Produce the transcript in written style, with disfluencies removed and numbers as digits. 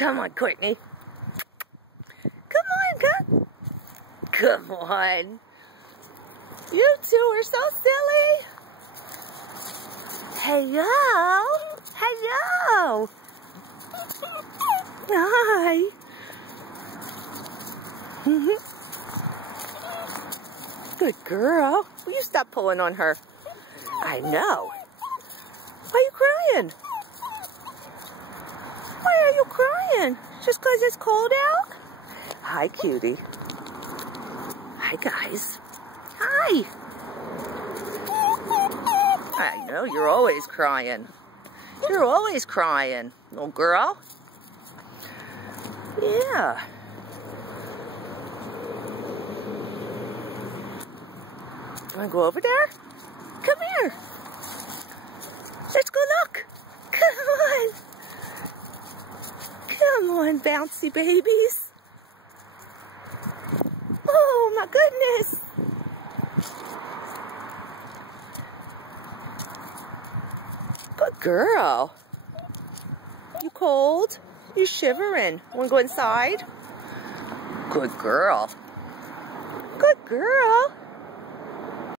Come on, Courtney. Come on. Come on. You two are so silly. Hello. Hello. Hi. Good girl. Will you stop pulling on her? I know. Why are you crying? Why are you crying? Just because it's cold out? Hi, cutie. Hi, guys. Hi. I know, you're always crying. You're always crying, little girl. Yeah. Want to go over there? Come here. Let's go look. Come on. Come on, bouncy babies. Oh, my goodness. Good girl. You cold? You shivering? Want to go inside? Good girl. Good girl.